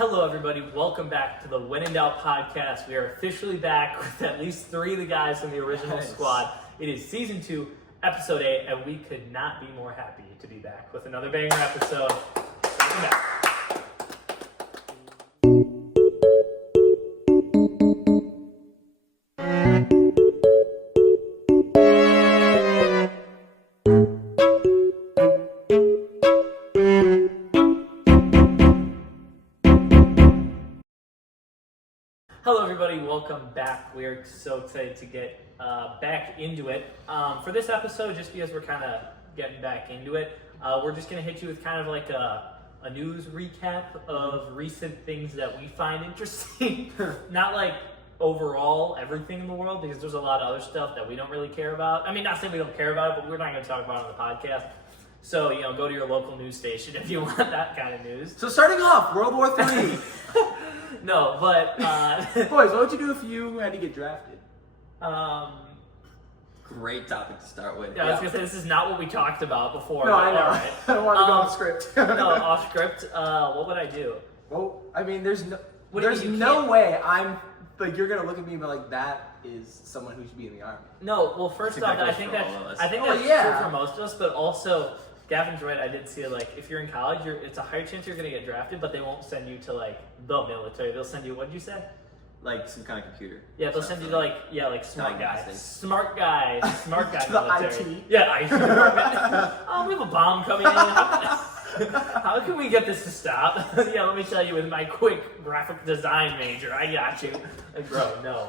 Hello, everybody. Welcome back to the When in Doubt podcast. We are officially back with at least 3 of the guys from the original squad. It is season 2, episode 8, and we could not be more happy to be back with another banger episode. Welcome back. Hello, everybody. Welcome back. We are so excited to get back into it. For this episode, just because we're kind of getting back into it, we're just going to hit you with kind of like a news recap of recent things that we find interesting. Not like overall everything in the world, because there's a lot of other stuff that we don't really care about. I mean, not saying we don't care about it, but we're not going to talk about it on the podcast. So, go to your local news station if you want that kind of news. So starting off, World War III. No, but... Boys, what would you do if you had to get drafted? Great topic to start with. Yeah, I was going to say, this is not what we talked about before. No, I know. Right. I don't want to go off script. No, off script. What would I do? Well, I mean, there's no can't- way I'm, like, you're going to look at me and be like, that is someone who should be in the Army. No, well, first I think off, that I goes think for that's, all of us. I think Oh, that's yeah. true for most of us, but also, Gavin's right, I did see it, like, if you're in college, it's a higher chance you're going to get drafted, but they won't send you to, like, the military. They'll send you, what did you say? Like some kind of computer. Yeah, they'll send you to, like smart guys. Diagnostics. Smart guy To the military. IT. Yeah, IT department. Oh, we have a bomb coming in. How can we get this to stop? Yeah, let me tell you, with my quick graphic design major, I got you. Like, bro, no.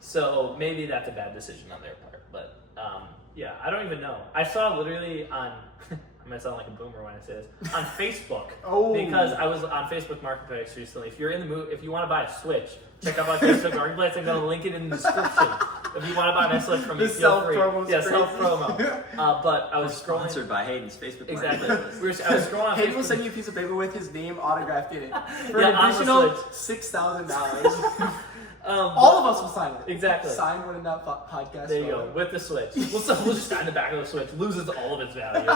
So maybe that's a bad decision on their part, but yeah, I don't even know. I saw literally on, I'm gonna sound like a boomer when I say this, on Facebook. Oh. Because I was on Facebook Marketplace recently. If you're in the mood, if you want to buy a Switch, check out my Facebook Marketplace. I'm gonna link it in the description. If you want to buy my Switch from me, The feel free. self-promo's Yeah, crazy. self-promo. But I was scrolling. Sponsored by Hayden's Facebook Exactly. Marketplace. I was scrolling on Hayden will Facebook. send you a piece of paper with his name autographed in it for Yeah, an on the additional Switch. $6,000. All of us will sign it. Exactly. Sign When in Doubt podcast. There you photo. go, with the Switch. We'll just sign the back of the Switch. Loses all of its value.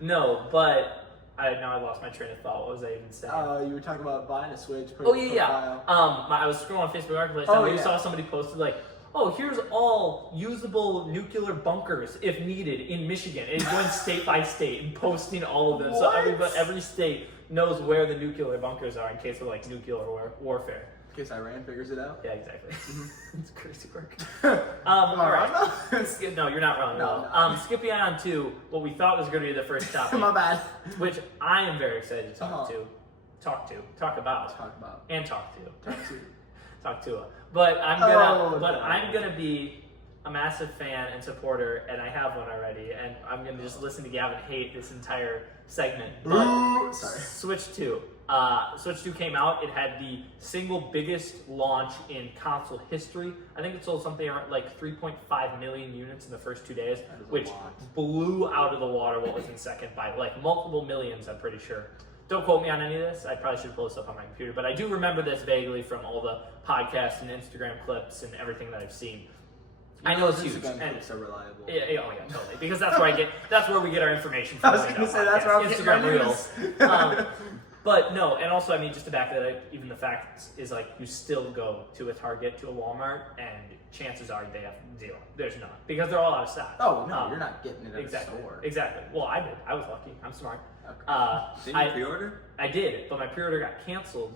No, but now I lost my train of thought. What was I even saying? You were talking about buying a Switch. Oh yeah. I was scrolling on Facebook Marketplace and we saw somebody posted like, "Oh, here's all usable nuclear bunkers if needed in Michigan." And going state by state and posting all of them, so every state knows where the nuclear bunkers are in case of like nuclear warfare. In case Iran figures it out. Yeah, exactly. It's crazy work. Am I All right. wrong though? No, you're not wrong at all. No. Skipping on to what we thought was going to be the first topic, My bad. which I am very excited to talk about, Talk about. and talk to. Talk to. Talk to. But I'm gonna be a massive fan and supporter, and I have one already, and I'm gonna just listen to Gavin hate this entire segment. But Sorry. Switch 2. Switch 2 came out. It had the single biggest launch in console history. I think it sold something around like 3.5 million units in the first 2 days, That is a which lot. blew out of the water what was in second by like multiple millions, I'm pretty sure. Don't quote me on any of this. I probably should pull this up on my computer, but I do remember this vaguely from all the podcasts and Instagram clips and everything that I've seen. I know it's huge. Instagram And, clips are reliable. yeah, totally. Because that's where we get our information I from. was gonna say that's where I'm getting my Instagram Reels. news. But no, and also, I mean, just to back that up, even the fact is like you still go to a Target, to a Walmart, and chances are they have zero. There's none because they're all out of stock. Oh no, you're not getting it at Exactly. a store. Exactly. Well, I did. I was lucky. I'm smart. Okay. Didn't you pre-order? I did, but my pre-order got canceled,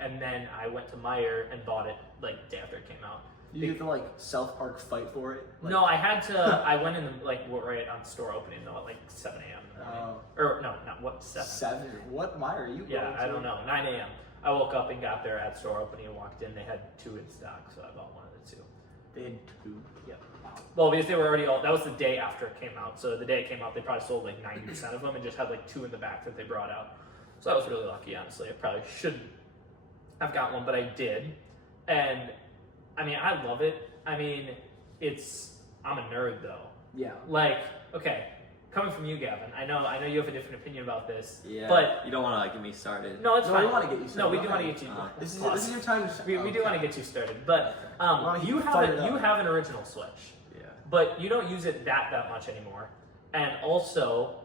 and then I went to Meijer and bought it like day after it came out. You have to like South Park fight for it. Like, No, I had to. I went in the, like right on store opening though at like 7 a.m. in the morning. Or no, not what 7. 7. What Meyer are you? Yeah, going I to? don't know. 9 a.m. I woke up and got there at store opening and walked in. They had 2 in stock, so I bought one of the 2. They had 2. Yep. Well, because they were already all. That was the day after it came out. So the day it came out, they probably sold like 90% of them and just had like 2 in the back that they brought out. So I was really lucky, honestly. I probably shouldn't have got one, but I did. And I mean, I love it. I mean, I'm a nerd though. Yeah. Like, okay, coming from you, Gavin, I know you have a different opinion about this. Yeah. But you don't want to like get me started. no, it's No, fine. we wanna get you started. No, we do Go want to ahead. get you. This is Plus, your time. we do want to get you started, but Wanna you fire it have up. you have an original Switch, Yeah. but you don't use it that much anymore, and also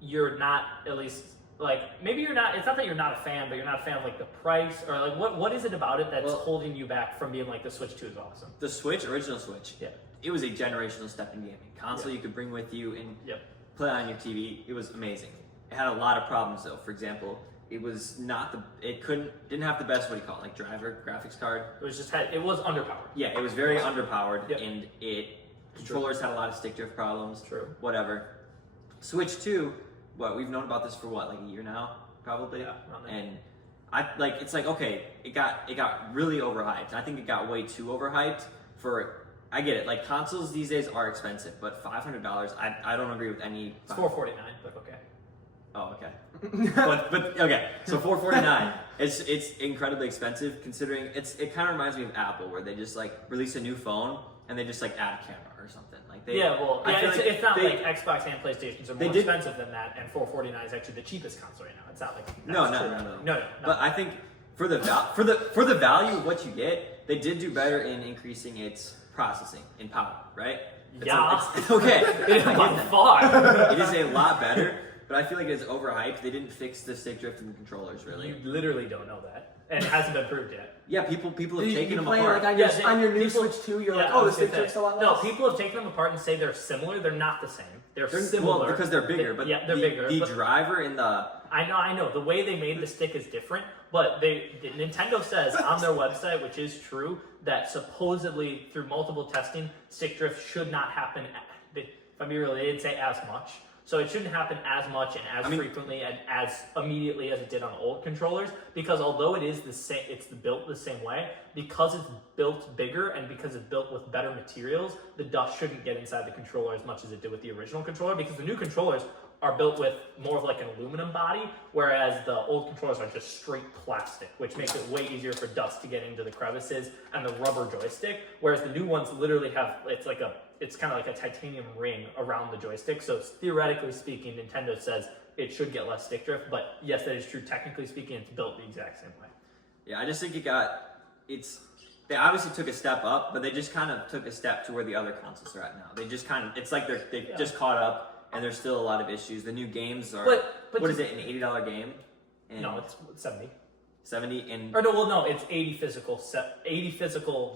you're not, at least like maybe you're not. It's not that you're not a fan, but you're not a fan of like the price or like what is it about it that's Well, holding you back from being like the Switch 2 is awesome? The Switch, original Switch. Yeah. It was a generational step in gaming. Console you could bring with you and Yep. play on your TV. It was amazing. It had a lot of problems though. For example, it was not didn't have the best, what do you call it, like driver, graphics card. It was underpowered. Yeah, it was very underpowered, Yep. and controllers had a lot of stick drift problems. True. Whatever. Switch 2, we've known about this for like a year now, probably. Yeah, around there. And it's like, okay, it got really overhyped. I think it got way too overhyped I get it. Like consoles these days are expensive, but $500, I don't agree with any. It's $449, but okay. Oh, okay. but okay. So $449. It's incredibly expensive considering it kind of reminds me of Apple where they just like release a new phone and they just like add a camera or something. Like It's not like Xbox and PlayStations are more did- expensive than that, and $449 is actually the cheapest console right now. It's not like No. But I think for the value of what you get, they did do better in increasing its processing in power, right? It's okay. It's I by get that. far. It is a lot better, but I feel like it's overhyped. They didn't fix the stick drift in the controllers really. You literally don't know that, and it hasn't been proved yet. Yeah, people have You taken them play apart. like on your new Switch 2, you're like, I oh, the was gonna stick say, drift's a lot No, less. people have taken them apart and say they're similar. They're not the same. They're similar. Well, because they're bigger. But yeah, they're the, bigger. The but driver in the I know. The way they made the stick is different, but Nintendo says on their website, which is true, that supposedly through multiple testing, stick drift should not happen. If I'm being real, they didn't say as much. So it shouldn't happen as much and as frequently and as immediately as it did on old controllers. Because although it is the same, it's built the same way. Because it's built bigger and because it's built with better materials, the dust shouldn't get inside the controller as much as it did with the original controller. Because the new controllers are built with more of like an aluminum body, whereas the old controllers are just straight plastic, which makes it way easier for dust to get into the crevices and the rubber joystick. Whereas the new ones literally have it's kind of like a titanium ring around the joystick. So theoretically speaking, Nintendo says it should get less stick drift, but yes, that is true. Technically speaking, it's built the exact same way. I just think they obviously took a step up, but they just kind of took a step to where the other consoles are at now. They just kind of, it's like they just caught up, and there's still a lot of issues. The new games are, but what is it, an $80 game? And no, it's 70. 70 and Or no, well, no, it's 80 physical,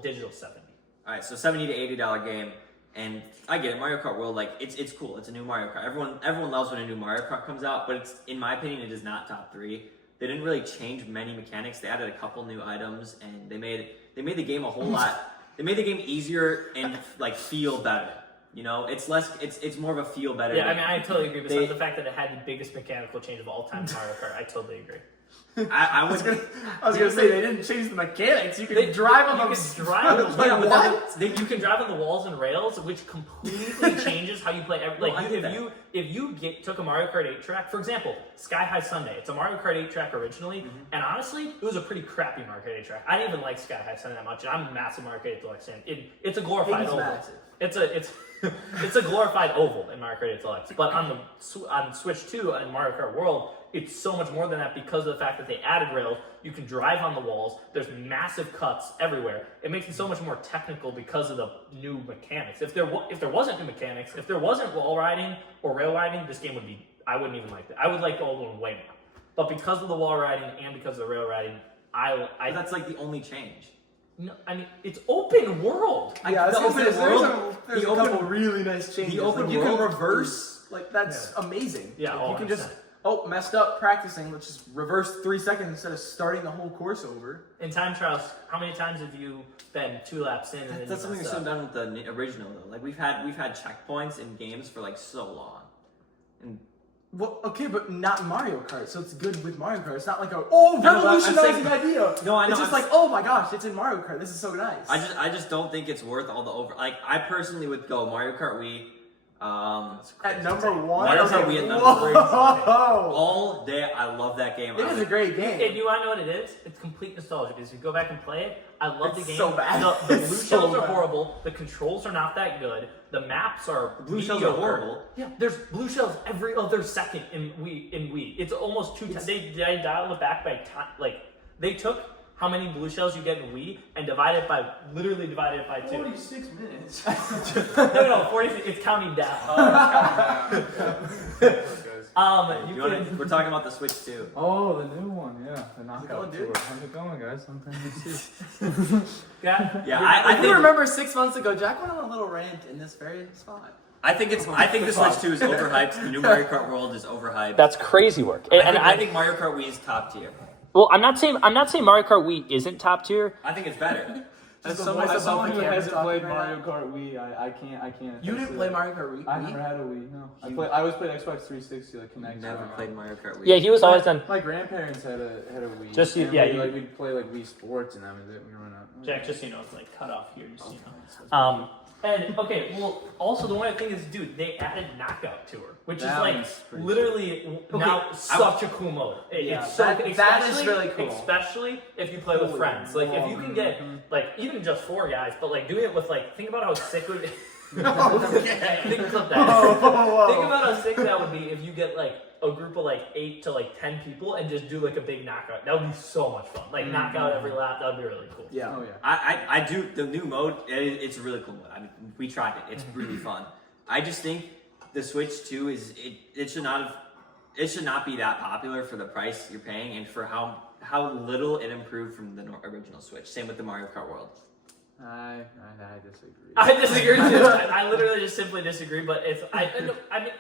digital 70. all right, so $70 to $80 game. And I get it, Mario Kart World, like it's cool. It's a new Mario Kart. Everyone loves when a new Mario Kart comes out, but it's, in my opinion, it is not top 3. They didn't really change many mechanics. They added a couple new items, and they made the game a whole lot. They made the game easier and like feel better. You know, it's more of a feel better. Yeah, game. I mean, I totally agree. Besides the fact that it had the biggest mechanical change of all time in Mario Kart, I totally agree. I was gonna say they didn't change the mechanics. You can drive on them. You can drive on the Like, walls. what? You can drive on the walls and rails, which completely changes how you play. If you took a Mario Kart 8 track, for example, Sky High Sunday. It's a Mario Kart 8 track originally, and honestly, it was a pretty crappy Mario Kart 8 track. I didn't even like Sky High Sunday that much, and I'm a massive Mario Kart 8 Deluxe fan. It's a glorified It's oval. massive. It's a glorified oval in Mario Kart 8 Deluxe, but on Switch 2 and Mario Kart World, it's so much more than that because of the fact that they added rails. You can drive on the walls. There's massive cuts everywhere. It makes it so much more technical because of the new mechanics. If there wasn't new mechanics, if there wasn't wall riding or rail riding, this game I wouldn't even like it. I would like the old one way more. But because of the wall riding and because of the rail riding, but that's like the only change. No, I mean, it's open world. Yeah, the open world. There's a couple really nice changes. The open you world can reverse. Like that's amazing. Yeah, Like, you can just messed up practicing. Let's just reverse 3 seconds instead of starting the whole course over. In time trials, how many times have you been 2 laps in and then That's you something mess that's so up? done with the original though. Like we've had checkpoints in games for like so long, and Well, okay, but not Mario Kart, so it's good with Mario Kart. It's not like know, but I'm revolutionizing saying- idea. No, I know, It's just I'm like, oh my gosh, it's in Mario Kart. This is so nice. I just don't think it's worth all the over. Like I personally would go Mario Kart Wii. At number 1. Mario Kart Wii at number Whoa! All day. I love that game. It is a great And game. you want to know what it is? It's complete nostalgia because if you go back and play it, I love It's the game. so bad. The It's blue so shells are bad. horrible. The controls are not that good. The maps are blue shells are mediocre. horrible. Yeah, there's blue shells every other second in Wii. It's almost 2 times. They dialed it back by time. Like they took how many blue shells you get in Wii and divided it by 2. 46 minutes. No, 40. It's counting down. You You wanna, can. we're talking about the Switch 2. Oh, the new one, yeah. The going, knockout dude? tour. How's it going, guys? Long time no see. Yeah. Yeah, I I do think remember 6 months ago, Jack went on a little rant in this very spot. I think the Switch 2 is overhyped. The new Mario Kart World is overhyped. That's crazy work. I think Mario Kart Wii is top tier. Well, I'm not saying Mario Kart Wii isn't top tier. I think it's better. As As someone someone who camera hasn't talking played right Mario now. Kart Wii, I can't. You attest didn't to play that. Mario Kart Wii? I never had a Wii. No, I always played Xbox 360, like Kinect. Never played Mario Kart Wii. Yeah, he was always done. My grandparents had a Wii. Just and yeah, we'd play like Wii Sports, and that was it. We growing up. Jack, just so you know, it's like cut off here. Just so you know. And okay, well, also the one thing is, dude, they added Knockout Tour, which That is like one's pretty literally now such a cool mode. Yeah, It's so that is especially- really cool. especially if you play with friends. Like if you can get like even just 4 guys, but like doing it with like think about how sick would. Okay. Think about that. Whoa. Think about how sick that would be if you get like a group of like 8 to like 10 people and just do like a big knockout. That would be so much fun. Like knockout every lap. That would be really cool. Yeah. Oh yeah. I do the new mode. It's a really cool mode. I mean, we tried it. It's really fun. I just think the Switch 2 it should not be that popular for the price you're paying and for how little it improved from the original Switch. Same with the Mario Kart World. I disagree. I disagree too. I literally just simply disagree. But I mean,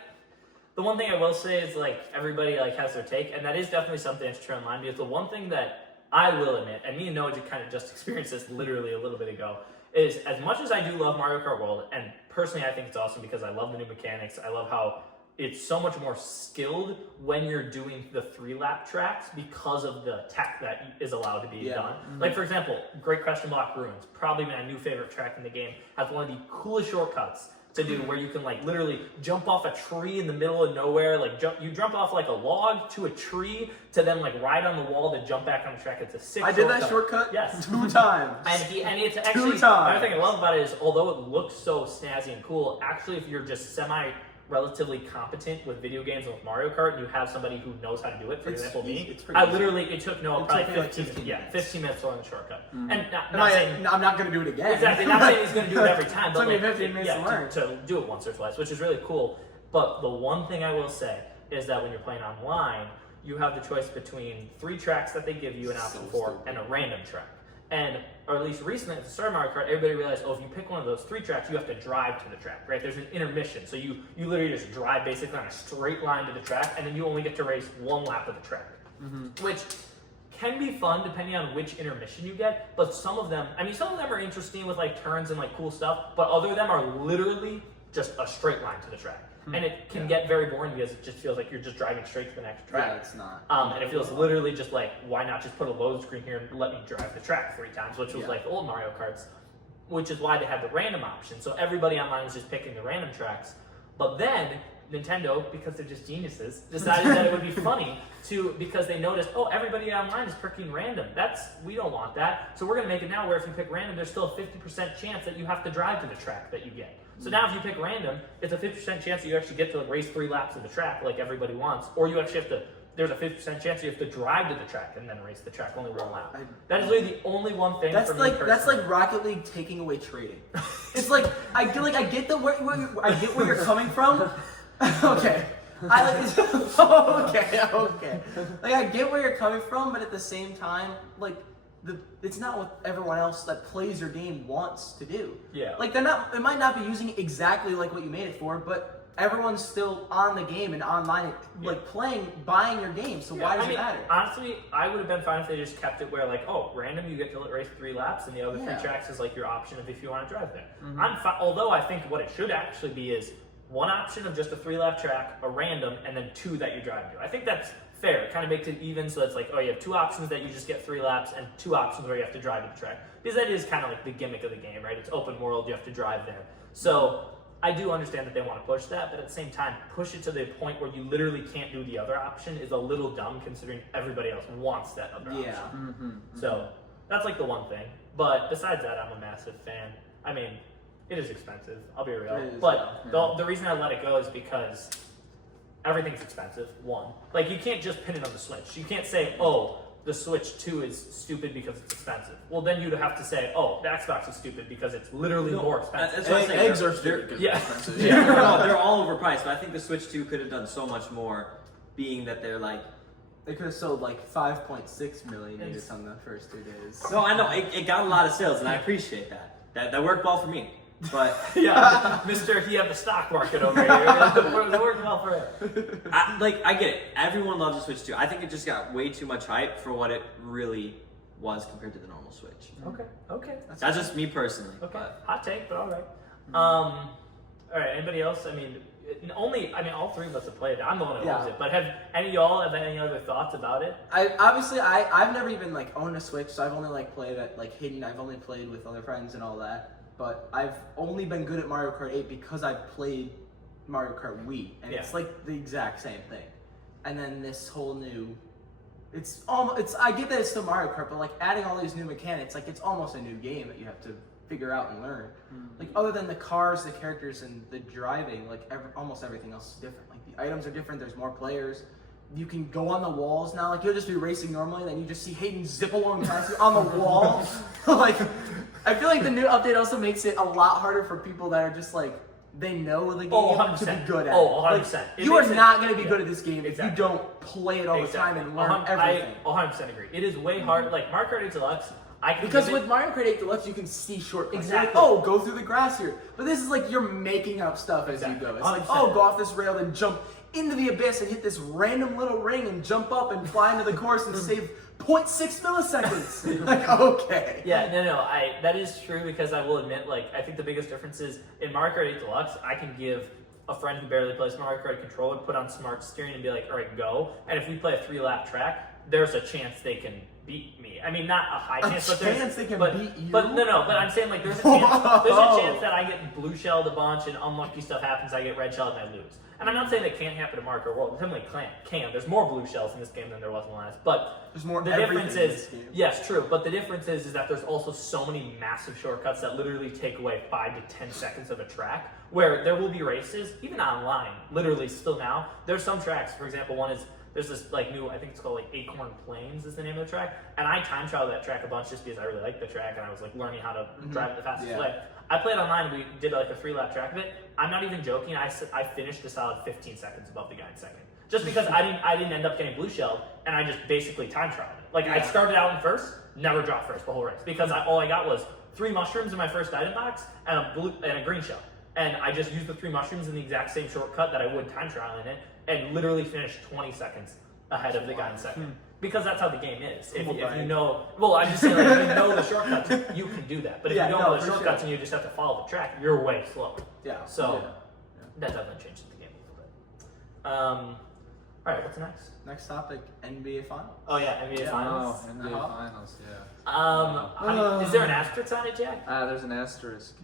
the one thing I will say is like everybody like has their take, and that is definitely something that's true online. Because the one thing that I will admit, and me and Noah kind of just experienced this literally a little bit ago, is as much as I do love Mario Kart World, and personally I think it's awesome because I love the new mechanics. I love how it's so much more skilled when you're doing the 3-lap tracks because of the tech that is allowed to be done. Like, for example, Great Question Block Ruins, probably my new favorite track in the game, has one of the coolest shortcuts to do where you can, like, literally jump off a tree in the middle of nowhere. Like, you jump off, like, a log to a tree to then, like, ride on the wall to jump back on the track. It's a sick I did that shortcut Yes. 2 times. And it's actually, times. another thing I love about it is, although it looks so snazzy and cool, actually, if you're just relatively competent with video games and with Mario Kart, and you have somebody who knows how to do it. For It's example, easy. me. It's pretty I easy. literally it took Noah It probably took me like 15 minutes. 15 minutes to learn the shortcut. And not Am saying I'm not going to do it again. exactly, not saying he's going to do it every time, but Took me like, 15 minutes yeah, to learn. to do it once or twice, which is really cool. But the one thing I will say is that when you're playing online, you have the choice between 3 tracks that they give you an option for and a random track. And, or at least recently at the start of Mario Kart, everybody realized, if you pick one of those 3 tracks, you have to drive to the track, right? There's an intermission. So you literally just drive basically on a straight line to the track, and then you only get to race 1 lap of the track. Which can be fun depending on which intermission you get, but some of them are interesting with like turns and like cool stuff, but other of them are literally just a straight line to the track. And it can get very boring because it just feels like you're just driving straight to the next track. Yeah, it's not. And it feels literally just like, why not just put a load screen here and let me drive the track 3 times, which was like the old Mario Karts, which is why they had the random option. So everybody online was just picking the random tracks. But then Nintendo, because they're just geniuses, decided that it would be funny because they noticed, everybody online is picking random. We don't want that. So we're gonna make it now where if you pick random, there's still a 50% chance that you have to drive to the track that you get. So now if you pick random, it's a 50% chance that you actually get to race 3 laps of the track like everybody wants, or you actually have to. There's a 50% chance you have to drive to the track and then race the track only 1 lap. That is literally the only one thing for me personally. That's like Rocket League taking away trading. It's like I get where you're coming from. Okay. Okay. Like I get where you're coming from, but at the same time, like it's not what everyone else that plays your game wants to do. Yeah. Like it might not be using it exactly like what you made it for, but everyone's still on the game and online, like playing, buying your game. So why does it matter? Honestly, I would have been fine if they just kept it where like, random, you get to race 3 laps, and the other 3 tracks is like your option if you want to drive there. I'm fine. Although I think what it should actually be is 1 option of just a 3-lap track, a random, and then 2 that you drive to. I think that's fair. It kind of makes it even, so it's like, you have 2 options that you just get 3 laps, and 2 options where you have to drive to the track. Because that is kind of like the gimmick of the game, right? It's open world, you have to drive there. So I do understand that they want to push that, but at the same time, push it to the point where you literally can't do the other option is a little dumb considering everybody else wants that other option. So that's like the one thing. But besides that, I'm a massive fan. I mean, it is expensive, I'll be real. But the reason I let it go is because everything's expensive, 1. Like, you can't just pin it on the Switch. You can't say, the Switch 2 is stupid because it's expensive. Well, then you'd have to say, the Xbox is stupid because it's literally more expensive. That's what I'm saying. Eggs are stupid. Yeah. They're all overpriced, but I think the Switch 2 could have done so much more being that they're like, They could have sold like 5.6 million units on the first 2 days. no, I know it got a lot of sales, and I appreciate that. That worked well for me. But Yeah, Mr. You have the stock market over here. That worked well for him. I get it. Everyone loves the Switch 2. I think it just got way too much hype for what it really was compared to the normal Switch. Okay. That's just me personally. Okay. But Hot take, but all right. All right. Anybody else? I mean, all three of us have played it. I'm the one who owns it. But have any of y'all have any other thoughts about it? I've never even like owned a Switch, so I've only like played at like hidden. I've only played with other friends and all that. But I've only been good at Mario Kart 8 because I've played Mario Kart Wii, and it's like the exact same thing. And then this whole new, I get that it's still Mario Kart, but like adding all these new mechanics, like it's almost a new game that you have to figure out and learn. Like other than the cars, the characters, and the driving, like almost everything else is different. Like the items are different. There's more players. You can go on the walls now. Like you'll just be racing normally, and then you just see Hayden zip along past you on the wall. Like I feel like the new update also makes it a lot harder for people that are just like they know the game to be good at. Oh, 100%. Like, you are not going to be good at this game if you Exactly. don't play it all the time and learn everything. I 100% agree. It is way hard. Like Mario Kart 8 Deluxe, Because with Mario Kart 8 Deluxe, you can see shortcuts. Exactly. You're like, oh, go through the grass here. But this is like you're making up stuff as you go. It's like, 100%. oh, go off this rail and jump into the abyss and hit this random little ring and jump up and fly into the course and save 0.6 milliseconds. Like, okay. Yeah, no, that is true because I will admit, like, I think the biggest difference is in Mario Kart 8 Deluxe, I can give a friend who barely plays Mario Kart a controller, put on smart steering and be like, all right, go. And if we play a 3-lap track, there's a chance they can beat me. I mean, not a high chance, but beat you? But but I'm saying like there's a chance that I get blue shelled a bunch and unlucky stuff happens. I get red shelled and I lose. And I'm not saying that can't happen to Mario Kart World. It definitely can. There's more blue shells in this game than there was in the last. But There's more the everything difference in is this game. yes, true. But the difference is that there's also so many massive shortcuts that literally take away 5 to 10 seconds of a track. Where there will be races, even online, literally still now. There's some tracks. For example, there's this like new, I think it's called like Acorn Plains is the name of the track. And I time trialed that track a bunch just because I really liked the track and I was like learning how to drive it the fastest way. I played online, we did like a 3-lap track of it. I'm not even joking, I finished a solid 15 seconds above the guy in second. Just because I didn't end up getting blue shelled and I just basically time trialed it. Like I started out in first, never dropped first the whole race. Because all I got was 3 mushrooms in my first item box and a green shell. And I just used the 3 mushrooms in the exact same shortcut that I would time trial in it, and literally finished 20 seconds ahead of the guy in second. Because that's how the game is. If you know, well, I'm just saying, like, if you know the shortcuts, you can do that. But if you don't know the shortcuts and you just have to follow the track, you're way slower. Yeah. So that definitely changes the game a little bit. All right, what's next? Next topic, NBA Finals. Oh yeah, NBA Finals. Oh, NBA Finals, yeah. I mean, is there an asterisk on it, Jack? There's an asterisk.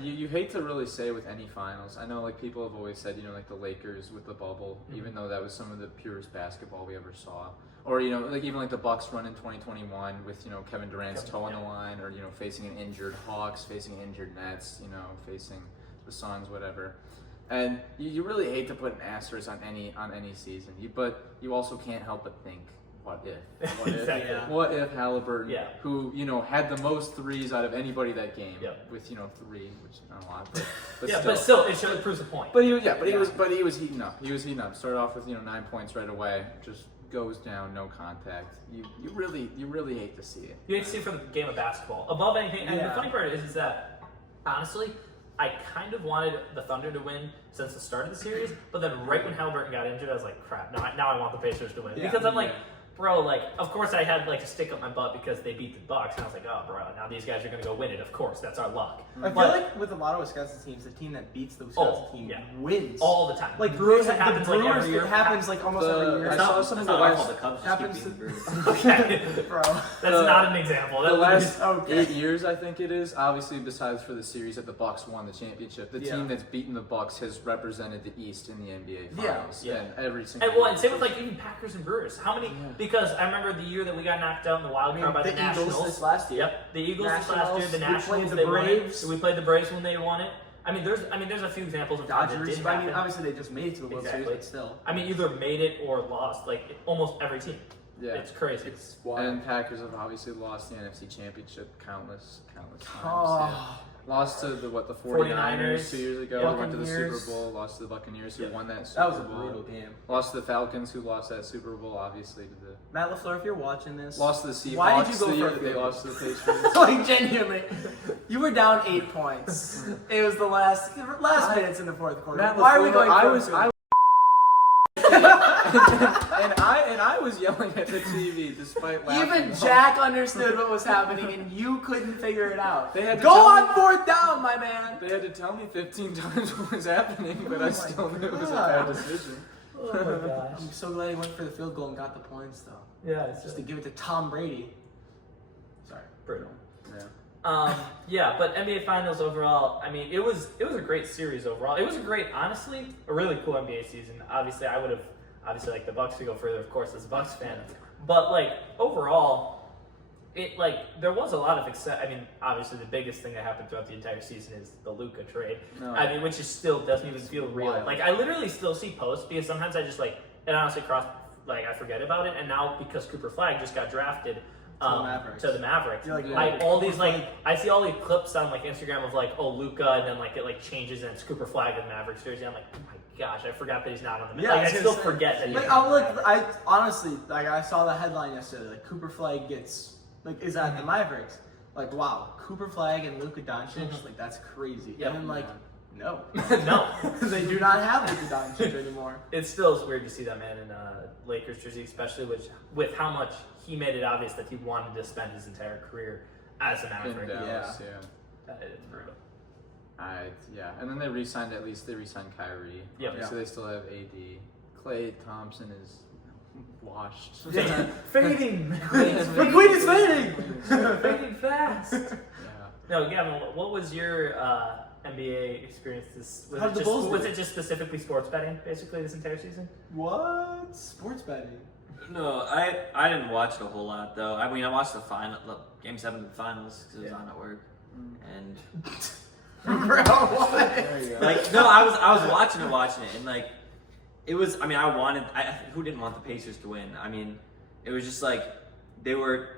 You hate to really say with any finals. I know like people have always said, like the Lakers with the bubble, even though that was some of the purest basketball we ever saw. Or, like even like the Bucks run in 2021 with, Kevin Durant's toe on the line, or, facing an injured Hawks, facing injured Nets, facing the Suns, whatever. And you really hate to put an asterisk on any season. But you also can't help but think, what if? What if? Exactly. What if Halliburton, who had the most threes out of anybody that game, with 3, which not a lot, but still, it proves the point. But he was heating up. He was heating up. Started off with 9 points right away. Just goes down, no contact. You really hate to see it. You hate to see it for the game of basketball above anything. And the funny part is that honestly, I kind of wanted the Thunder to win since the start of the series, but then right when Halliburton got injured, I was like, crap, now I want the Pacers to win. Because I'm like, bro, like, of course I had like a stick up my butt because they beat the Bucks, and I was like, oh, bro, now these guys are going to go win it. Of course, that's our luck. I feel like with a lot of Wisconsin teams, the team that beats the Wisconsin team wins. All the time. Like Brewers, it happens like every year. It happens like almost every year. I saw some of the last. The Cubs just happens keep beating to- the Brewers. Okay. Bro. That's not an example. The last okay. 8 years, I think it is. Obviously, besides for the series that the Bucks won the championship, the team that's beaten the Bucks has represented the East in the NBA Finals. Yeah. And every single. And same with like even Packers and Brewers. How many? Because I remember the year that we got knocked out in the wild card by the Nationals. Eagles this last year. Yep, the Eagles this last year. The Nationals, Nationals. we played the they won it. Braves. We played the Braves when they won it. I mean, there's a few examples of times that Dodgers. didn't I mean, happen. obviously they just made it to the World Series, but still. I mean, either made it or lost. Like almost every team. Yeah. It's crazy. It's wild. And Packers have obviously lost the NFC Championship countless times. Oh. Lost to the 49ers 49ers. 2 years ago. Yeah. Went to the Buccaneers. Super Bowl. Lost to the Buccaneers, who Yeah. won that Super That was a Bowl. brutal game. Lost to the Falcons, who lost that Super Bowl, obviously to the. Matt LaFleur, if you're watching this, Lost to the Seahawks. Why did you go the year for that it? they lost to the Patriots? like genuinely, you were down 8 points. It was the last minutes in the fourth quarter. Matt Why are we LaFleur, going? I for was. it? And I was yelling at the TV despite laughing. Even Jack understood what was happening, and you couldn't figure it out. They had to Go tell on me- 4th down, my man. They had to tell me 15 times what was happening, but Oh I my still knew it was a God. bad decision. Oh my gosh. I'm so glad he went for the field goal and got the points, though. Yeah, it's Just to give it to Tom Brady. Sorry. brutal. Yeah. Yeah, but NBA Finals overall, I mean, it was a great series overall. It was honestly, a really cool NBA season. Obviously, I would have, like the Bucks to go further, of course, as a Bucks fan. But like overall, it like there was a lot of I mean, obviously the biggest thing that happened throughout the entire season is the Luka trade. No. I mean, which is still doesn't even feel real. Wild. Like I literally still see posts because sometimes I just like it honestly I forget about it, and now because Cooper Flag just got drafted. Mavericks. To the Mavericks. You're like, I whoa. all these like I see all these clips on like Instagram of like Luca and then like it like changes and it's Cooper Flag in the Mavericks jersey. I'm like, oh my gosh, I forgot that he's not on the. Yeah, like I I was still gonna say, forget that. He's Like, on the look, Mavericks. I honestly, like, I saw the headline yesterday. Like, Cooper Flag is at the Mavericks. Like, wow, Cooper Flag and Luka Doncic. Mhm. Like, that's crazy. Yep. And then, like, no, No, they do not have Luka Doncic anymore. it still is weird to see that man in a Lakers jersey, especially with how much he made it obvious that he wanted to spend his entire career as an In Maverick. Dallas, yeah. That is brutal. Yeah, and then they re-signed Kyrie. Yep. Obviously, they still have AD. Klay Thompson is washed. Yeah. Fading. The queen is fading! Fading fast. Yeah. No, Gavin, what was your NBA experience? How did the Bulls Was do? it just specifically sports betting, basically, this entire season? What? Sports betting. No, I didn't watch it a whole lot though. I mean, I watched the Game 7 of the finals because it was Yeah. on at work, and Bro, what? There you go. like no, I was watching it, and like it was. I mean, who didn't want the Pacers to win? I mean, it was just like they were.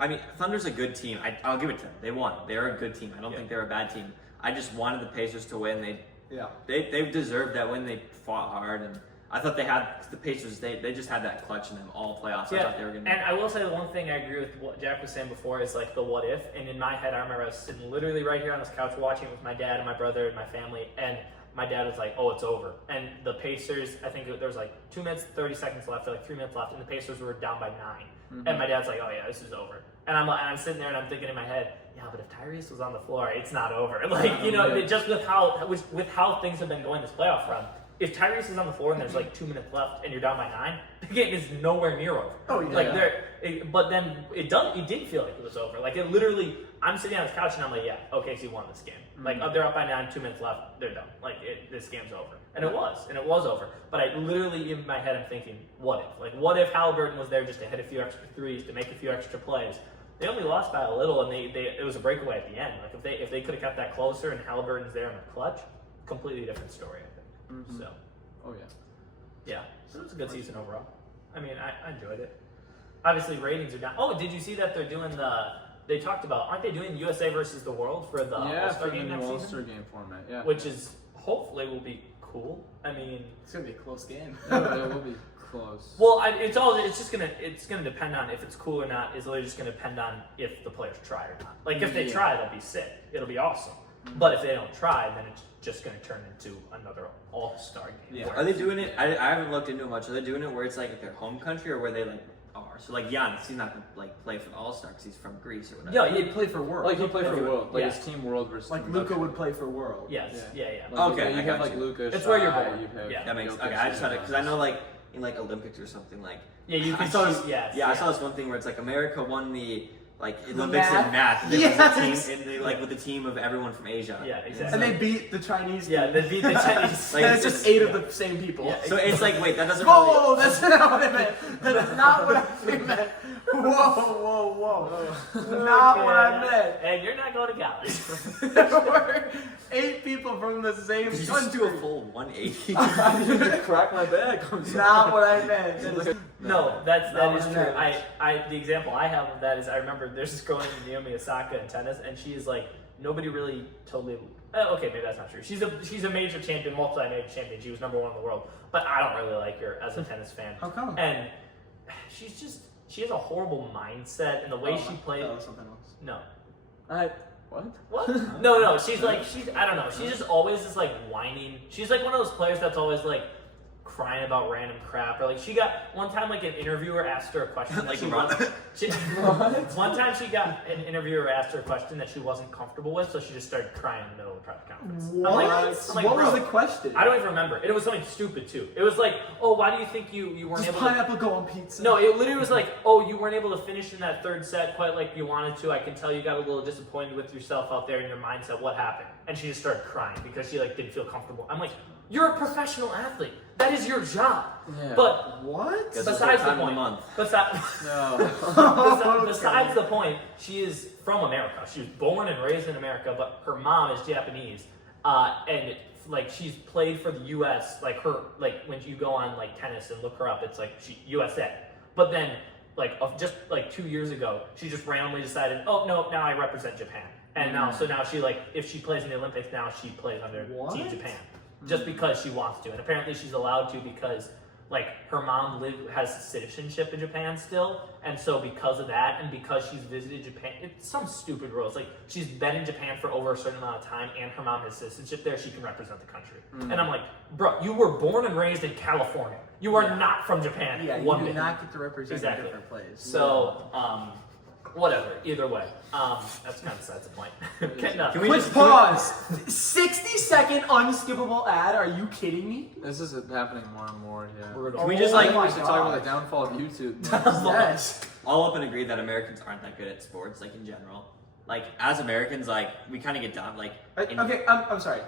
I mean, Thunder's a good team. I'll give it to them. They won. They're a good team. I don't Yeah. think they're a bad team. I just wanted the Pacers to win. Yeah. They deserved that win. They fought hard, and I thought they had the Pacers. They just had that clutch in them all playoffs. I Yeah, thought they were gonna. and I will say the one thing I agree with what Jack was saying before is like the what if. And in my head, I remember I was sitting literally right here on this couch watching it with my dad and my brother and my family, and my dad was like, "Oh, it's over." And the Pacers, I think there was like 2 minutes, 30 seconds left, or like 3 minutes left, and the Pacers were down by 9. Mhm. And my dad's like, "Oh yeah, this is over." And I'm sitting there and I'm thinking in my head, yeah, but if Tyrese was on the floor, it's not over. Like, you know, Yeah. just with how things have been going this playoff run. If Tyrese is on the floor and there's like 2 minutes left and you're down by 9, the game is nowhere near over. Oh, yeah. Like but then it did feel like it was over. Like it literally, I'm sitting on this couch and I'm like, yeah, OKC won this game. Like they're up by 9, 2 minutes left, they're done. Like this game's over, and it was over. But I literally in my head I'm thinking, what if? Like what if Halliburton was there just to hit a few extra threes, to make a few extra plays? They only lost by a little, and it was a breakaway at the end. Like if they could have kept that closer and Halliburton's there in the clutch, completely different story, I think. Mhm. So. Oh yeah. Yeah, so it was a good season overall. I mean, I enjoyed it. Obviously, ratings are down. Oh, did you see that they're doing they talked about, aren't they doing USA versus the world for the Yeah, All-Star for the game new next All-Star season? game format. Yeah. Which is, hopefully, will be cool. I mean, It's gonna be a close game. Yeah, it will be close. well, it's gonna depend on if it's cool or not. It's literally just gonna depend on if the players try or not. Like, if they Yeah. try, that'll be sick. It'll be awesome. But if they don't try, then it's just gonna turn into another All-Star game. Yeah. where Are they doing it? I haven't looked into it much. Are they doing it where it's like their home country or where they like are? So like Giannis, he's not gonna like play for the All Star because he's from Greece or whatever. Yeah, He'd play for World. Like he played for Yeah. World, like Yeah. his team World versus Like Team Luca Dutch. would play for World. Yes, yeah. Like, Okay, you I have got like you. Luca. It's where you're Shai, born. you have Yeah. That makes Jokic, okay. I just you had it have because I know like in like Olympics or something like Yeah, you I can saw choose. this, Yes. I saw this one thing where it's like America won the like Olympics math. in math. And Yes. It was a team, and they, like with a team of everyone from Asia. Yeah, exactly. And they beat the Chinese. Yeah, team. they beat the Chinese. Like, and it's just 8 of the same people. Yeah. So it's like wait, that doesn't. Whoa, that's not what I meant. That is not what I meant. Whoa. Not what I meant. And you're not going to college. There were 8 people from the same Did you just country. do a full 180? Crack my back. I'm sorry. Not what I meant. No, that No, is no, true. no. The example I have of that is I remember there's this girl named Naomi Osaka in tennis, and she is like nobody really totally. Okay, maybe that's not true. She's a major champion, multi-major champion. She was number 1 in the world, but I don't really like her as a tennis fan. How come? And she has a horrible mindset, and the way she plays. That was something else. No. What? What? No. She's I don't know. She's just always just like whining. She's like one of those players that's always like crying about random crap. Or like she got one time like an interviewer asked her a question that Like she LeBron. wasn't. One time she got an interviewer asked her a question that she wasn't comfortable with, so she just started crying in the middle of the press conference. What? I'm like, What was bro, the question? I don't even remember. It was something stupid too. It was like, oh, why do you think you weren't Does able to? pineapple go on pizza? No, it literally was like, oh, you weren't able to finish in that third set quite like you wanted to. I can tell you got a little disappointed with yourself out there in your mindset. What happened? And she just started crying because she like didn't feel comfortable. I'm like, you're a professional athlete. That is your job. Yeah. But What? Guess besides the time of the point, month. No. besides the point, she is from America. She was born and raised in America, but her mom is Japanese, and like she's played for the U.S. Like when you go on like tennis and look her up, it's like USA. But then just like 2 years ago, she just randomly decided, oh no, now I represent Japan, and now she like if she plays in the Olympics now, she plays under What? Team Japan just because she wants to, and apparently she's allowed to because like her mom has citizenship in Japan still, and so because of that, and because she's visited Japan, it's some stupid rules. Like she's been in Japan for over a certain amount of time, and her mom has citizenship there, she can represent the country. And I'm like, bro, you were born and raised in California. You are not from Japan. Yeah, you one do bit. not get to represent Exactly. different plays. So, whatever. Either way, that's kind of besides the point. Can we Quick just pause. 60-second unskippable ad. Are you kidding me? This is happening more and more. Yeah. Brutal. Can we just Oh like my We should talk about God. the downfall of YouTube. Yes. all up and agree that Americans aren't that good at sports, like in general. Like as Americans, like we kind of get down. Like in- Okay, I'm sorry.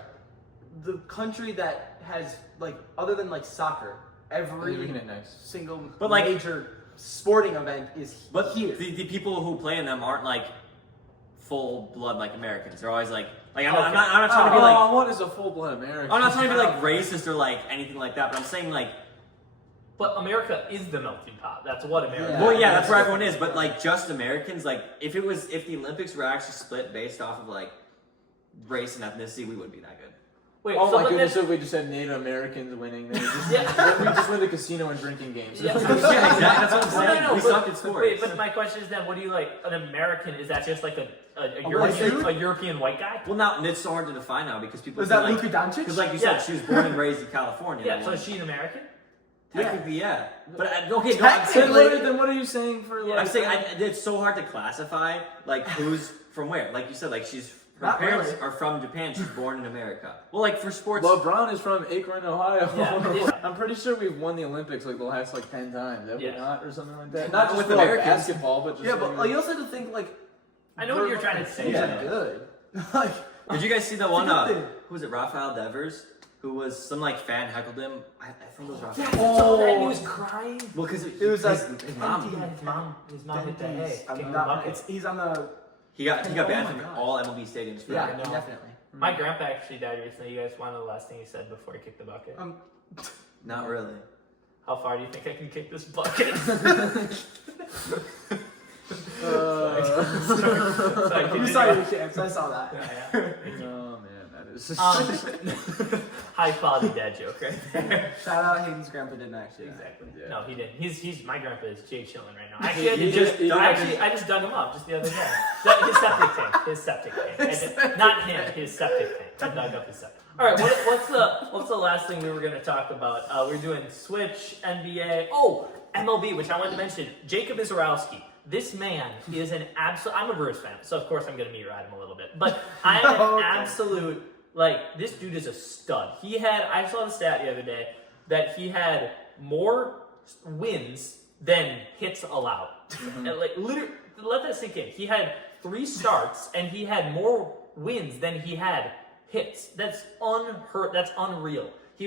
The country that has like other than like soccer, every You're making it nice. single But, like- major sporting event is But here. the people who play in them aren't like full blood like Americans. They're always like I'm Okay. not trying to be like what is a full-blood American? I'm not trying to be like racist or like anything like that. But I'm saying like But America is the melting pot. That's what America Yeah. is. well yeah, that's where everyone is. But like just Americans, like if the Olympics were actually split based off of like race and ethnicity, we would be that good. Wait, Oh so my but goodness! then- If we just had Native Americans winning, then Yeah. then we just went to casino and drinking games. Yeah. Yeah, exactly. That's what I'm Well, saying. no, We but- suck at sports. Wait, but my question is then, what do you like? An American, is that just like a white European, dude? a European white guy? Well, now it's so hard to define now because people Was say, that like, Luka Doncic? because like you Yeah. said, she was born and raised in California. Yeah, so Well, is she an American? technically, yeah. But okay, no, I'm Technically- saying, Then what are you saying for like? I'm saying it's so hard to classify like who's from where. Like you said, like her Not parents really. are from Japan. She's born in America. Well, like for sports, LeBron is from Akron, Ohio. Yeah. I'm pretty sure we've won the Olympics like the last like 10 times, have we Yeah. not, or something like that? Not just With for, like, Americans. basketball, but just Yeah, but like, like, you also have to think like. I know what you're trying to say. These Yeah. are good. Like, did you guys see the one? good thing. Who was it? Rafael Devers, who was some like fan heckled him. I think it was Rafael. So then he Oh. was crying. Well, because It was like his mom. Yeah, his mom hit the hay. I'm kicked the not- bucket. he's on the. He got Oh banned my from God. all MLB stadiums. For Yeah, that. know. definitely. My grandpa actually died recently. You guys want to know the last thing he said before he kicked the bucket? Not really. How far do you think I can kick this bucket? Sorry, You saw your chance. I saw that. Yeah. oh man, that is. High quality dad joke right there. Shout out Hayden's grandpa didn't actually. Exactly. Yeah. No, he didn't. He's my grandpa is Jay chilling right now. Actually, I just dug him up just the other day. His septic tank. His septic tank. Not him. His septic tank. I dug up his septic. All right. What's the last thing we were going to talk about? We're doing Switch, NBA. Oh, MLB, which I wanted to mention. Jacob Izorowski. This man is an absolute. I'm a Brewers fan, so of course I'm going to meet ride him a little bit. But I am an Okay. absolute. Like, this dude is a stud. I saw the stat the other day that he had more wins than hits allowed. And like, literally, let that sink in. He had 3 starts and he had more wins than he had hits. That's unheard. That's unreal. He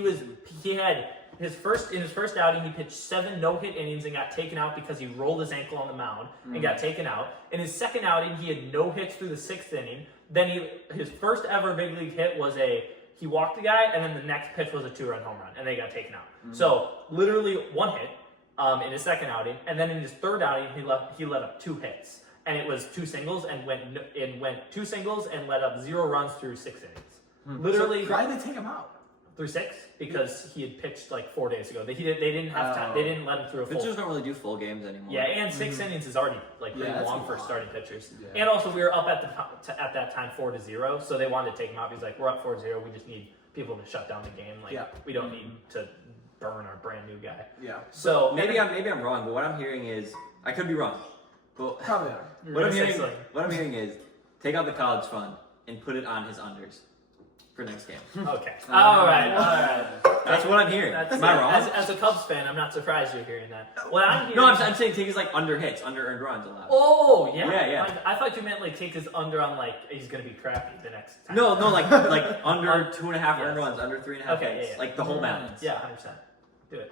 had in his first outing, he pitched 7 no-hit innings and got taken out because he rolled his ankle on the mound and got taken out. In his second outing, he had no hits through the 6th inning. Then his first ever big league hit was he walked the guy, and then the next pitch was a 2-run home run, and they got taken out. So literally 1 hit in his second outing, and then in his third outing, he let up 2 hits. and it was 2 singles and went 2 singles and let up 0 runs through 6 innings. Literally. So why did they take him out? Through 6 because he had pitched like 4 days ago. They didn't have time. They didn't let him through a full. Pitchers don't really do full games anymore. Yeah, and 6 innings is already like pretty that's long a for lot. starting pitchers. Yeah. And also we were up at that time 4-0, so they wanted to take him out. He's like, we're up 4-0. We just need people to shut down the game. Like we don't need to burn our brand new guy. Yeah. So Maybe I'm wrong, but what I'm hearing is I could be wrong. But Probably not. what I'm You're gonna say hearing, what I'm hearing is take out the college fund and put it on his unders for next game. Okay. All right. That's what I'm hearing. That's Am I wrong? As a Cubs fan, I'm not surprised you're hearing that. What I'm hearing. No, I'm saying take his like under hits, under earned runs allowed. Oh yeah. Yeah. I thought you meant like take his under on like he's gonna be crappy the next time. No, like under 2.5 earned runs, under 3.5 Okay, hits, yeah. like the whole balance. Yeah, 100%. Do it.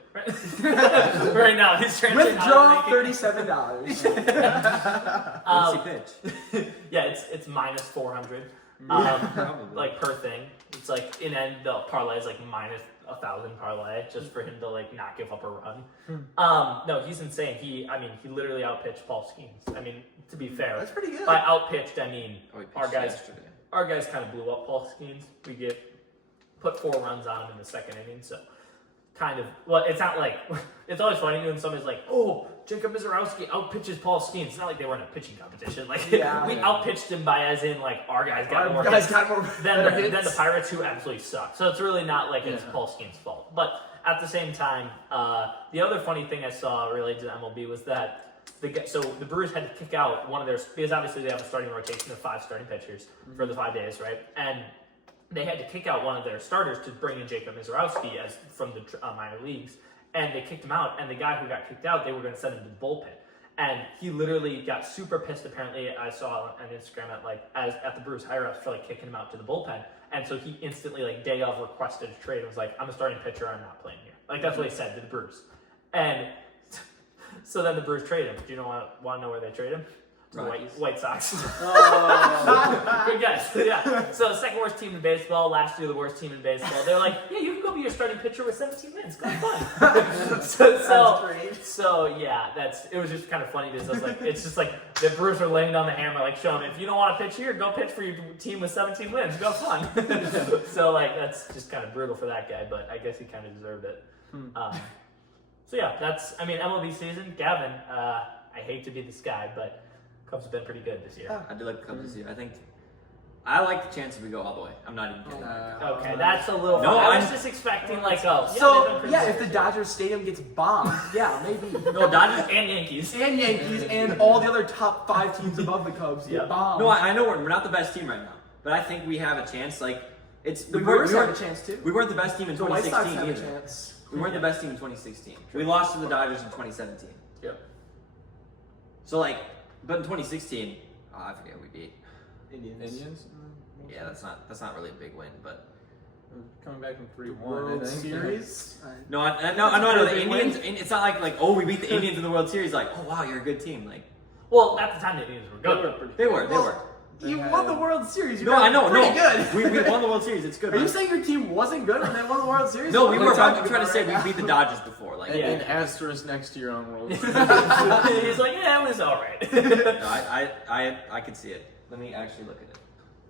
Right now, he's transferring. Withdraw $37. What's he pitch? Yeah, it's minus 400. Probably. Like per thing. It's like in end the parlay is like minus 1,000 parlay just for him to like not give up a run. No, he's insane. He literally outpitched Paul Skeens. I mean, to be fair, That's pretty good. by outpitched I mean Oh, he pitched our guys yesterday. kind of blew up Paul Skeens. We put 4 runs on him in the second inning, so kind of, well, it's not like, it's always funny when somebody's like, oh, Jacob Mizorowski outpitches Paul Skeens. It's not like they were in a pitching competition. Like, we outpitched him by as in, like, our guys got more hits than the Pirates, who absolutely suck. So it's really not like it's Paul Skeens' fault. But at the same time, the other funny thing I saw related to MLB was that the Brewers had to kick out one of their, because obviously they have a starting rotation of 5 starting pitchers for the 5 days, right? And they had to kick out one of their starters to bring in Jacob Mizorowski from the minor leagues, and they kicked him out. And the guy who got kicked out, they were going to send him to the bullpen, and he literally got super pissed. Apparently, I saw on Instagram at the Brewers higher ups for like kicking him out to the bullpen, and so he instantly day of requested a trade and was like, "I'm a starting pitcher, I'm not playing here." Like that's what he said to the Brewers, and so then the Brewers trade him. Do you want to know where they trade him? To the White Sox. Good guys. Yeah. So second worst team in baseball. Last year the worst team in baseball. They're like, yeah, you can go be your starting pitcher with 17 wins. Go have fun. so yeah, it was just kind of funny because I was like, it's just like the Brewers are laying down the hammer, like showing if you don't want to pitch here, go pitch for your team with 17 wins. Go have fun. So that's just kind of brutal for that guy, but I guess he kind of deserved it. So yeah, MLB season. Gavin, I hate to be this guy, but Cubs have been pretty good this year. I do like the Cubs this year. I like the chances we go all the way. I'm not even kidding. Okay, that's a little. No, I was just expecting if the good. Dodgers stadium gets bombed, maybe. No, Dodgers And Yankees. And all the other top 5 teams above the Cubs get bombed. No, I know we're not the best team right now, but I think we have a chance. Like the Brewers have a chance too. We weren't the best team in The White 2016 Sox have a either. chance. We weren't the best team in 2016. We lost to the Dodgers in 2017. Yep. So but in 2016, I forget who we beat. Indians? Yeah, that's not really a big win, but Coming back from 3-1. World Series. no, I know the Indians. It's not like oh we beat the Indians in the World Series. Like oh wow you're a good team. Like Well, at the time the Indians were good. they were. You won the World Series. You No, guys I know. were pretty No, good. we won the World Series. It's good. Are you man. saying your team wasn't good when they won the World Series? No, What we are were. you I'm talking trying to about say right we now? beat the Dodgers before. Like Yeah. An asterisk next to your own World Series. He's like, yeah, it was all right. no, I could see it. Let me actually look at it.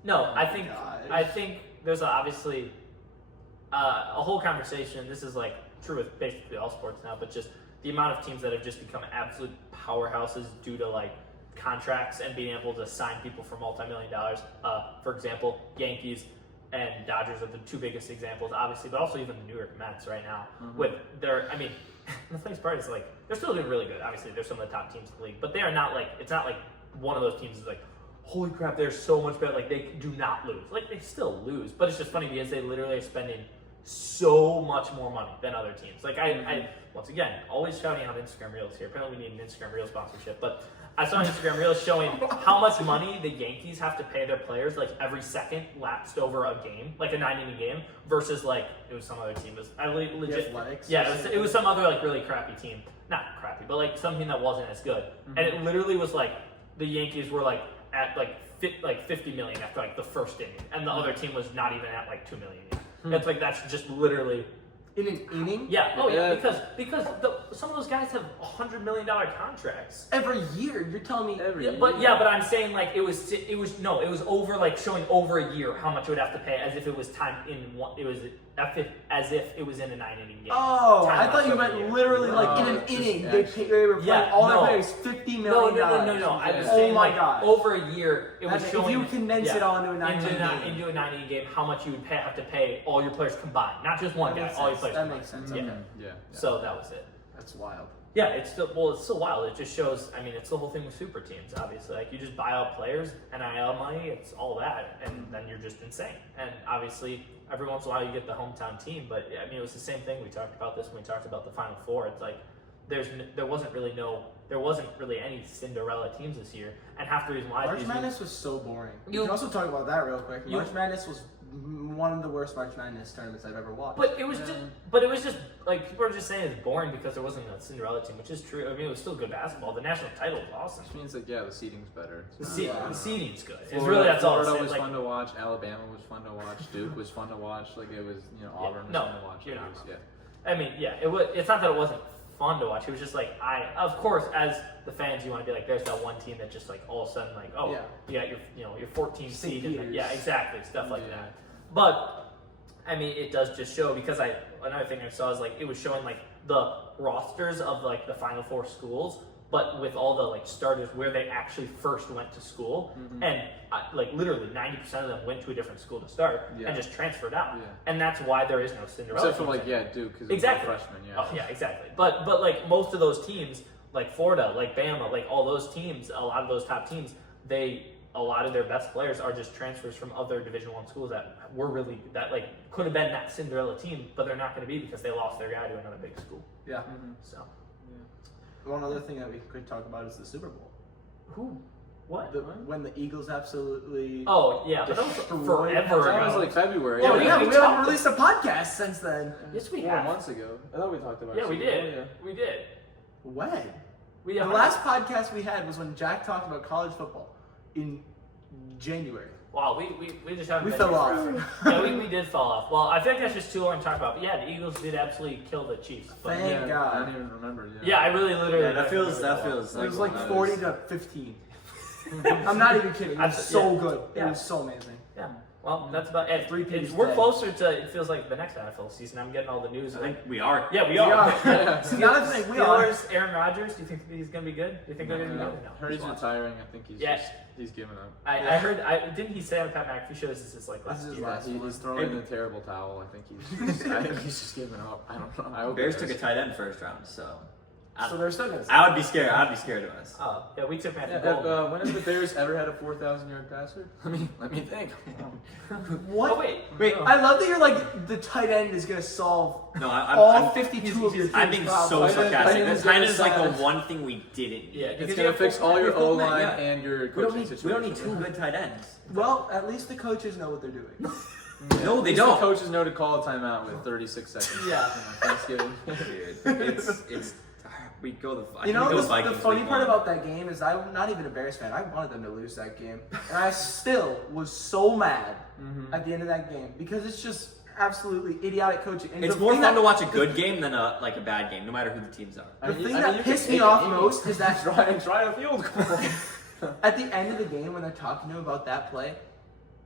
No, I gosh. think there's obviously a whole conversation. This is true with basically all sports now, but just the amount of teams that have just become absolute powerhouses due to contracts and being able to sign people for multi-million dollars. For example, Yankees and Dodgers are the 2 biggest examples, obviously, but also even the New York Mets right now. With their, the funny part is they're still doing really good. Obviously, they're some of the top teams in the league, but they are not it's not like one of those teams is holy crap, they're so much better. They do not lose. They still lose, but it's just funny because they literally are spending so much more money than other teams. I once again, always shouting out Instagram Reels here. Apparently we need an Instagram Reel sponsorship, but I saw an Instagram Reel showing how much money the Yankees have to pay their players every second lapsed over a game, a 9-inning game, versus it was some other team. It was legit. Athletics? Yeah, it was some other really crappy team. Not crappy, but something that wasn't as good. And it literally was the Yankees were at 50 million after the first inning, and the other team was not even at 2 million yet. That's that's just literally In an inning? Yeah. Oh yeah. Yeah. Because some of those guys have $100 million contracts. Every year, you're telling me Every Yeah, year. but I'm saying like it was over like showing over a year how much it would have to pay as if it was time in one. It was as if it was in a 9-inning game. Oh, Time I thought lapse you over a meant year. literally like in No, an it's inning. just They actually- were playing Yeah, all no. their players $50 No. million. I was Oh saying my like gosh. over a year it was If showing. you condense it all into a 9-inning game. into a 9-inning game, how much you would have to pay all your players combined, not just one That guy, makes all your sense. players. That combined. makes sense. Yeah. Okay. Yeah. So that was it. That's wild. Yeah, it's still wild. It just shows. I mean, it's the whole thing with super teams. Obviously, like you just buy out players, NIL money, it's all that, and then you're just insane. And obviously, every once in a while you get the hometown team, but I mean, it was the same thing. We talked about this when we talked about the Final Four. It's like there wasn't really any Cinderella teams this year, and half the reason why March is Madness was so boring. You- You can also talk about that real quick. You- March Madness was one of the worst March Madness tournaments I've ever watched. But it was just like people are just saying it's boring because there wasn't a Cinderella team, which is true. I mean, it was still good basketball. The national title was awesome. Which means like the seating's better. The, It's se- not- the seating's good. It's Florida, really that's all. Florida I'm was saying. fun to watch. Alabama was fun to watch. Duke was fun to watch. Like it was, Auburn was no, fun to watch. you're It not was- wrong. I mean, yeah, it was. It's not that it wasn't fun to watch. It was just like of course, as the fans, you want to be like, there's that one team that just like all of a sudden like, oh, Yeah. you got your 14 St. seed, and Peter's. yeah, exactly, stuff like Yeah. that. But I mean, it does just show because another thing I saw is like it was showing like the rosters of like the Final Four schools, but with all the like starters where they actually first went to school, and like literally 90% of them went to a different school to start Yeah. and just transferred out, Yeah. and that's why there is no Cinderella. Except for teams like anymore. Duke because Exactly. freshmen. Yeah. Oh yeah, exactly. But like most of those teams, like Florida, like Bama, like all those teams, a lot of those top teams, a lot of their best players are just transfers from other Division I schools that like could have been that Cinderella team, but they're not going to be because they lost their guy to another big school. yeah. So One other thing that we could talk about is the Super Bowl. who, what? When the Eagles absolutely. Oh yeah, but that was Destroyed. forever That ago. was like February. Oh, we yeah, we talked- haven't released a podcast since then. Yes, we 4 have. months ago. I thought we talked about. Yeah, we Super Bowl, did. We did. When? We The last podcast we had was when Jack talked about college football in January. Wow, we just haven't. We been fell here off. forever. Yeah, we did fall off. Well, I feel like that's just too long to talk about. But yeah, the Eagles did absolutely kill the Chiefs. But Thank Yeah, God. I don't even remember. yeah, I really literally. Yeah, that feels It was like that 40 is- to 15. I'm not even kidding. It was so Yeah. good. Yeah. It was so amazing. Yeah. Well, that's about it. Three P's We're dead. closer to. It feels like the next NFL season. I'm getting all the news. I think we are. Yeah, we We are. are. Yeah. See, the other thing, we are. Steelers, Aaron Rodgers. Do you think he's gonna be good? Do you think they're gonna be good? Or no. Heard he's retiring. I think he's Yeah. he's giving up. I heard. Didn't he say on Pat McAfee show this is like This last is his year? last He's throwing in a terrible towel. I think he's just giving up. I don't know. I hope Bears he took a does. tight end first round, so So they're still gonna. I would be scared. I'd be scared of us. Oh, yeah, we took Matthew Yeah, Golden. when have the Bears ever had a 4,000-yard passer? Let me think. What? Oh wait, I love that you're like the tight end is gonna solve No, all I'm 52 of your team's I'm being so problems. Tight end- sarcastic. tight end's The tight end gonna is like the solve- one thing we didn't need. Yeah, It's because gonna you fix have all your full- O line yeah. and your We coaching don't need situation. two good tight ends. Well, at least the coaches know what they're doing. No, they At least don't. The coaches know to call a timeout with 36 seconds. Yeah. Thanksgiving. Dude, it's we go the. I You know, think it goes the Vikings funny week part one. about that game is I'm not even a Bears fan. I wanted them to lose that game. And I still was so mad at the end of that game because it's just absolutely idiotic coaching. And It's the more thing fun that- to watch a good game than a bad game, no matter who the teams are. The thing you that can pissed me take off it most is that try a field goal. at the end of the game when they're talking to him about that play,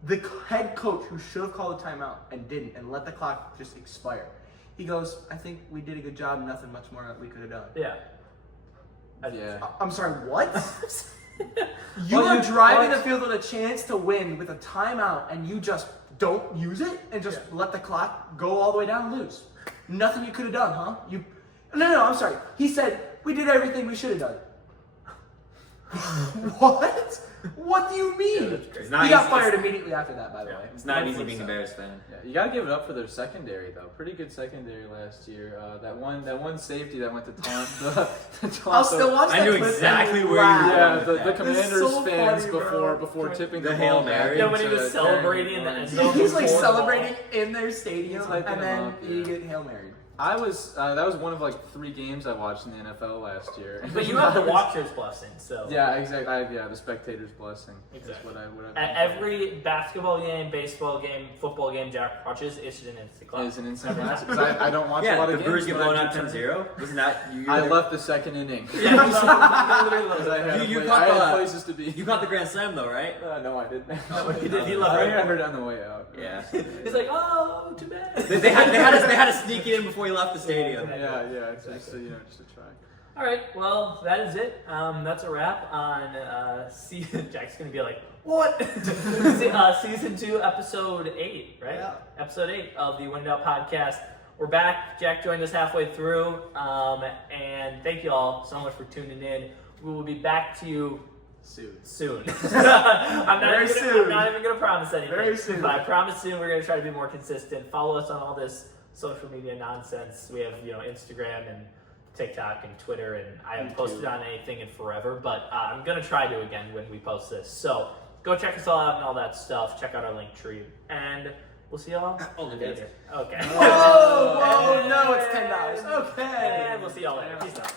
the head coach who should have called a timeout and didn't and let the clock just expire, he goes, "I think we did a good job. Nothing much more that we could have done." yeah. Yeah. I'm sorry, what? You Well, are you- driving well, the field with a chance to win with a timeout, and you just don't use it and just let the clock go all the way down and lose. Nothing you could have done, huh? No, I'm sorry. He said we did everything we should have done. What? What do you mean? It's not He got easy- fired immediately after that, by the way. It's not easy Rightfully being a so. Bears fan. Yeah, you gotta give it up for their secondary though. Pretty good secondary last year. That one safety that went to taunt I'll still watch that I knew clip and exactly where you laugh. were Yeah, with the that. Commanders so fans funny, bro. before tipping The the Hail ball Mary. back Yeah, when he into was Terry celebrating in the Lawrence. end zone. He's like before the ball. celebrating in their stadium, He's hyping and them then up, you yeah. get Hail Mary. I was that was one of like 3 games I watched in the NFL last year. But you have the watcher's blessing, so. Yeah, exactly. The spectator's blessing. Exactly. Is what I At every basketball game, baseball game, football game Jack watches, it's an instant class. It's an instant Every class time. because I don't watch a Yeah, lot the of Brewers games. get but blown I out do turn- 10-0. Wasn't that you? I left the second inning. Yeah, Because I had, You I caught had the- places to be. You caught the grand slam though, right? No, I didn't. He did. He left I right think I before. heard it on the way out. Yeah. He's like, oh, too bad. They had to sneak it in before you left the stadium. Yeah, it's just to try. All right, well, that is it. That's a wrap on season. Jack's gonna be like, what? Season 2, episode 8, right? Yeah. Episode 8 of the Wind Out Podcast. We're back. Jack joined us halfway through, and thank you all so much for tuning in. We will be back to you soon. I'm not even gonna promise anything. Very soon. But I promise soon we're gonna try to be more consistent. Follow us on all this social media nonsense. We have Instagram and TikTok and Twitter, and I haven't posted on anything in forever, but I'm gonna try to again when we post this. So go check us all out and all that stuff. Check out our link tree, and we'll see y'all Only later. Okay. Oh, no, it's $10. Okay. And we'll see y'all later. Peace out.